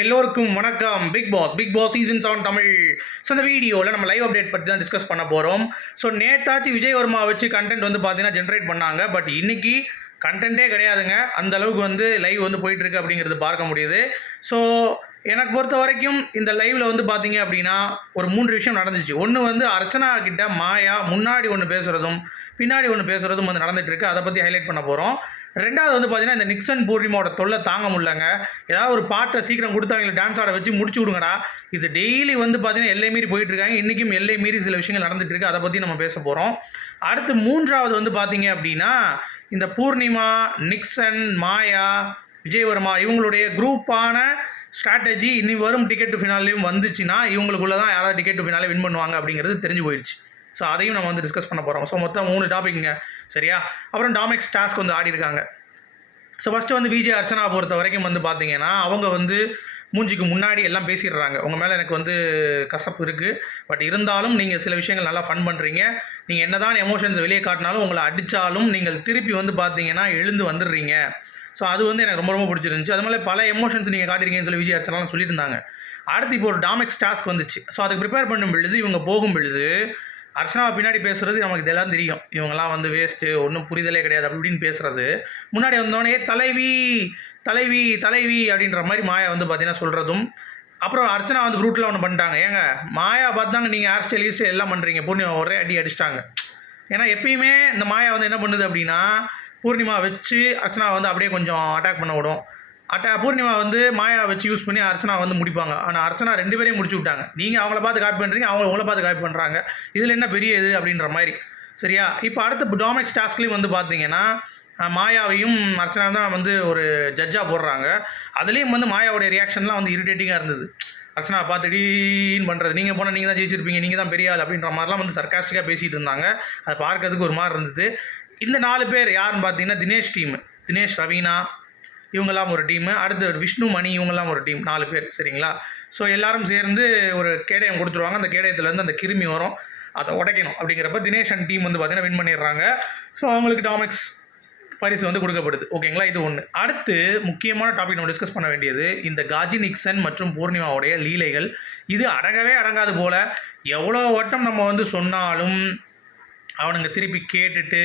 எல்லோருக்கும் வணக்கம். Big Boss Big Boss season seven Tamil. So இந்த வீடியோவில் நம்ம லைவ் அப்டேட் பற்றி தான் டிஸ்கஸ் பண்ண போகிறோம் ஸோ நேத்தாச்சு விஜய் வர்மா வச்சு கண்டென்ட் வந்து பார்த்தீங்கன்னா ஜென்ரேட் பண்ணாங்க. பட் இன்னைக்கு கண்டென்ட்டே கிடையாதுங்க. அந்த அளவுக்கு வந்து லைவ் வந்து போயிட்டுருக்கு அப்படிங்கிறது பார்க்க முடியுது. ஸோ எனக்கு பொறுத்த வரைக்கும் இந்த லைவ்ல வந்து பார்த்தீங்க அப்படின்னா ஒரு மூன்று விஷயம் நடந்துச்சு. ஒன்று வந்து அர்ச்சனா கிட்ட மாயா முன்னாடி ஒன்று பேசுகிறதும் பின்னாடி ஒன்று பேசுகிறதும் வந்து நடந்துட்டு இருக்கு. அதை பற்றி ஹைலைட் பண்ண போகிறோம் ரெண்டாவது வந்து பார்த்தீங்கன்னா இந்த நிக்சன் பூர்ணிமாவோட தொல்லை தாங்க முடியலங்க. ஏதாவது ஒரு பாட்டை சீக்கிரம் கொடுத்தாங்க டான்ஸ் ஆட வச்சு முடிச்சு விடுங்கடா. இது டெய்லி வந்து பார்த்தீங்கன்னா எல்லை மீறி போயிட்டு இருக்காங்க. இன்றைக்கும் எல்லை மீறி சில விஷயங்கள் நடந்துட்டு இருக்கு. அதை பற்றி நம்ம பேச போகிறோம் அடுத்து மூன்றாவது வந்து பார்த்தீங்க அப்படின்னா இந்த பூர்ணிமா நிக்சன் மாயா விஜயவர்மா இவங்களுடைய குரூப்பான ஸ்ட்ராட்டஜி இனி வரும் டிக்கெட் டு ஃபினாலையும் வந்துச்சுன்னா இவங்களுக்குள்ள தான் யாராவது டிக்கெட் டு ஃபினாலே வின் பண்ணுவாங்க அப்படிங்கிறது தெரிஞ்சு போயிடுச்சு. ஸோ அதையும் நம்ம வந்து டிஸ்கஸ் பண்ண போகிறோம் ஸோ மொத்தம் மூணு டாபிக்ங்க சரியா? அப்புறம் டாமிக்ஸ் டாஸ்க் வந்து ஆடி இருக்காங்க. ஸோ ஃபஸ்ட்டு வந்து விஜய் அர்ச்சனா பொறுத்த வரைக்கும் வந்து பார்த்தீங்கன்னா அவங்க வந்து மூஞ்சிக்கு முன்னாடி எல்லாம் பேசிடுறாங்க. உங்கள் மேலே எனக்கு வந்து கசப்பு இருக்குது பட் இருந்தாலும் நீங்கள் சில விஷயங்கள் நல்லா ஃபன் பண்ணுறீங்க நீங்கள் என்னதான் எமோஷன்ஸ் வெளியே காட்டினாலும் உங்களை அடித்தாலும் நீங்கள் திருப்பி வந்து பார்த்தீங்கன்னா எழுந்து வந்துடுறீங்க. ஸோ அது வந்து எனக்கு ரொம்ப ரொம்ப பிடிச்சிருந்துச்சு. அது மாதிரி பல எமோஷன்ஸ் நீங்கள் காட்டிருக்கீங்கன்னு சொல்லி விஜய் அர்ச்சனாலாம் சொல்லியிருந்தாங்க. அடுத்து இப்போ ஒரு டாமிக்ஸ் டாஸ்க் வந்துச்சு. ஸோ அதுக்கு ப்ரிப்பேர் பண்ணும் பொழுது இவங்க போகும் பொழுது அர்ச்சனாவை பின்னாடி பேசுறது நமக்கு இதெல்லாம் தெரியும். இவங்கெல்லாம் வந்து வேஸ்ட்டு ஒன்றும் புரிதலே கிடையாது அப்படி இப்படின்னு பேசுறது. முன்னாடி வந்தோடனே தலைவி தலைவி தலைவி அப்படின்ற மாதிரி மாயா வந்து பார்த்தீங்கன்னா சொல்கிறதும் அப்புறம் அர்ச்சனா வந்து ரூட்டில் ஒன்று பண்ணிட்டாங்க. ஏங்க மாயா பார்த்தாங்க நீங்கள் ஹேர் ஸ்டைல் ஸ்டைல் எல்லாம் பண்ணுறீங்க பூர்ணிமா ஒரே அடி அடிச்சிட்டாங்க. ஏன்னா எப்பயுமே இந்த மாயா வந்து என்ன பண்ணுது அப்படின்னா பூர்ணிமா வச்சு அர்ச்சனா வந்து அப்படியே கொஞ்சம் அட்டாக் பண்ண விடும். அட்டா பூர்ணிமா வந்து மாயா வச்சு யூஸ் பண்ணி அர்ச்சனா வந்து முடிப்பாங்க. ஆனால் அர்ச்சனா ரெண்டு பேரையும் முடிச்சு விட்டாங்க. நீங்கள் அவங்கள பார்த்து காப்பி பண்ணுறீங்க அவங்க உங்களை பார்த்து காப்பி பண்ணுறாங்க இதில் என்ன பெரிய இது அப்படின்ற மாதிரி. சரியா? இப்போ அடுத்த டாமிக்ஸ் டாஸ்க்லேயும் வந்து பார்த்தீங்கன்னா மாயாவையும் அர்ச்சனா தான் வந்து ஒரு ஜட்ஜாக போடுறாங்க. அதுலேயும் வந்து மாயாவுடைய ரியாக்ஷன்லாம் வந்து இரிட்டேட்டிங்காக இருந்தது. அர்ச்சனா பார்த்து டீன் பண்ணுறது நீங்கள் போனால் நீங்கள் தான் ஜெயிச்சிருப்பீங்க நீங்கள் தான் பெரிய ஆள் அப்படின்ற மாதிரிலாம் வந்து சர்க்காஸ்டிக்காக பேசிகிட்டு இருந்தாங்க. அதை பார்க்கறதுக்கு ஒரு மாதிரி இருந்தது. இந்த நாலு பேர் யாருன்னு பார்த்தீங்கன்னா தினேஷ் டீம் தினேஷ் ரவீனா இவங்கெல்லாம் ஒரு டீமு அடுத்து விஷ்ணு மணி இவங்கெல்லாம் ஒரு டீம் நாலு பேர் சரிங்களா? ஸோ எல்லாரும் சேர்ந்து ஒரு கேடயம் கொடுத்துருவாங்க. அந்த கேடயத்துலேருந்து அந்த கிருமி வரும். அதை உடைக்கணும். அப்படிங்கிறப்ப தினேஷ் அண்ட் டீம் வந்து பார்த்தீங்கன்னா வின் பண்ணிடுறாங்க. ஸோ அவங்களுக்கு டாமிக்ஸ் பரிசு வந்து கொடுக்கப்படுது. ஓகேங்களா? இது ஒன்று அடுத்து முக்கியமான டாபிக் நம்ம டிஸ்கஸ் பண்ண வேண்டியது இந்த காஜி நிக்சன் மற்றும் பூர்ணிமாவுடைய லீலைகள். இது அடங்கவே அடங்காது போல. எவ்வளோ வட்டம் நம்ம வந்து சொன்னாலும் அவனுங்க திருப்பி கேட்டுட்டு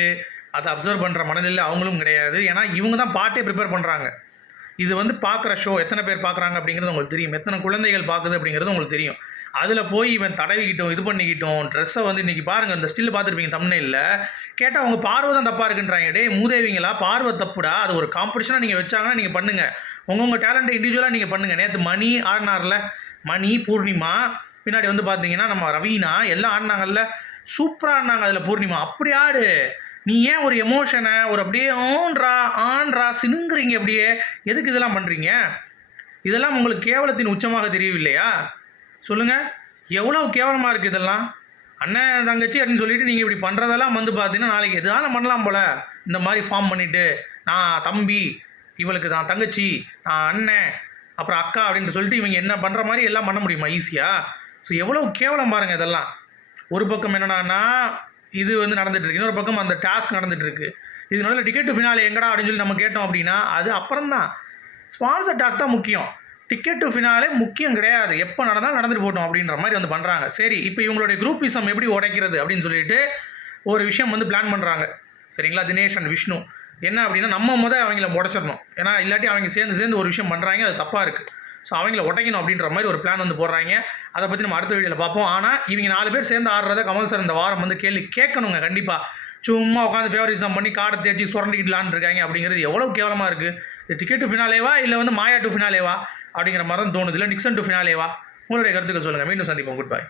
அதை அப்சர்வ் பண்ணுற மனநிலை அவங்களும் கிடையாது. ஏன்னா இவங்க தான் பாட்டே ப்ரிப்பேர் பண்ணுறாங்க இது வந்து பார்க்குற ஷோ எத்தனை பேர் பார்க்குறாங்க அப்படிங்கிறது உங்களுக்கு தெரியும். எத்தனை குழந்தைகள் பார்க்குது அப்படிங்கிறது உங்களுக்கு தெரியும். அதில் போய் இவன் தடவிக்கிட்டோம் இது பண்ணிக்கிட்டோம் ட்ரெஸ்ஸை வந்து இன்றைக்கி பாருங்கள் இந்த ஸ்டில் பார்த்துருப்பீங்க தமிழில் கேட்டால் அவங்க பார்வை தான் தப்பாக இருக்குன்றாங்க. டேய் மூதேவிங்களா பார்வை தப்புடா. அது ஒரு காம்படிஷனாக நீங்கள் வச்சாங்கன்னா நீங்கள் பண்ணுங்கள் உங்கள் உங்கள் டேலண்ட்டை இண்டிவிஜுவலாக நீங்கள் பண்ணுங்கள் நேற்று மணி ஆடினார்ல மணி பூர்ணிமா பின்னாடி வந்து பார்த்தீங்கன்னா நம்ம ரவீனா எல்லாம் ஆடினாங்கல்ல. சூப்பராக ஆடினாங்க அதில் பூர்ணிமா. அப்படி ஆடு. நீ ஏன் ஒரு எமோஷனை ஒரு அப்படியே ஓன்றா ஆன்றா சினுங்கிறீங்க அப்படியே? எதுக்கு இதெல்லாம் பண்ணுறீங்க இதெல்லாம் உங்களுக்கு கேவலத்தின் உச்சமாக தெரியவில்லையா? சொல்லுங்கள் எவ்வளோ கேவலமாக இருக்குது இதெல்லாம்? அண்ணன் தங்கச்சி அப்படின்னு சொல்லிட்டு நீங்கள் இப்படி பண்ணுறதெல்லாம் வந்து பார்த்தீங்கன்னா நாளைக்கு எதுவும் பண்ணலாம் போல. இந்த மாதிரி ஃபார்ம் பண்ணிவிட்டு நான் தம்பி இவளுக்கு தான் தங்கச்சி நான் அண்ணன் அப்புறம் அக்கா அப்படின்னு சொல்லிட்டு இவங்க என்ன பண்ணுற மாதிரி எல்லாம் பண்ண முடியுமா? ஈஸியாக ஸோ எவ்வளோ கேவலம் பாருங்கள் இதெல்லாம். ஒரு பக்கம் என்னடான்னா இது வந்து நடந்துட்டு இருக்கு இன்னொரு பக்கம் அந்த டாஸ்க் நடந்துட்டு இருக்கு இது நடுவில் டிக்கெட் டு ஃபினாலே எங்கடா அப்படின்னு சொல்லி நம்ம கேட்டோம் அப்படின்னா அது அப்புறம் தான் ஸ்பான்சர் டாஸ்க் தான் முக்கியம். டிக்கெட் டு ஃபினாலே முக்கியம் கிடையாது. எப்போ நடந்தாலும் நடந்துட்டு போட்டோம் அப்படின்ற மாதிரி வந்து பண்ணுறாங்க சரி இப்போ இவங்களுடைய குரூப்பிசம் எப்படி உடைக்கிறது அப்படின்னு சொல்லிட்டு ஒரு விஷயம் வந்து பிளான் பண்ணுறாங்க சரிங்களா தினேஷ் அண்ட் விஷ்ணு. என்ன அப்படின்னா நம்ம முத அவங்கள உடச்சிடணும். ஏன்னா இல்லாட்டி அவங்க சேர்ந்து சேர்ந்து ஒரு விஷயம் பண்ணுறாங்க அது தப்பாக இருக்குது ஸோ அவங்கள உடைக்கணும் அப்படின்ற மாதிரி ஒரு பிளான் வந்து போடுறாங்க. அதை பற்றி நம்ம அடுத்த வீடியோவில் பார்ப்போம். ஆனால் இவங்க நாலு பேர் சேர்ந்து ஆடுறத கமல் சார் இந்த வாரம் வந்து கேள்வி கேட்கணுங்க கண்டிப்பாக சும்மா உட்காந்து ஃபேவரிசம் பண்ணி காடை தேய்ச்சி சுரண்டிக்கிட்டு இருக்காங்க. அப்படிங்கிறது எவ்வளோ கேவலமாக இருக்குது இது டிக்கெட் டு ஃபினாலேவா இல்லை வந்து மாயா டு ஃபினாலேவா அப்படிங்கிற மாதிரி தான் தோணுது. இல்லை நிக்சன் டு ஃபினாலேவா உங்களுடைய கருத்துக்கள் சொல்லுங்கள் மீண்டும் சந்திப்போம். Good by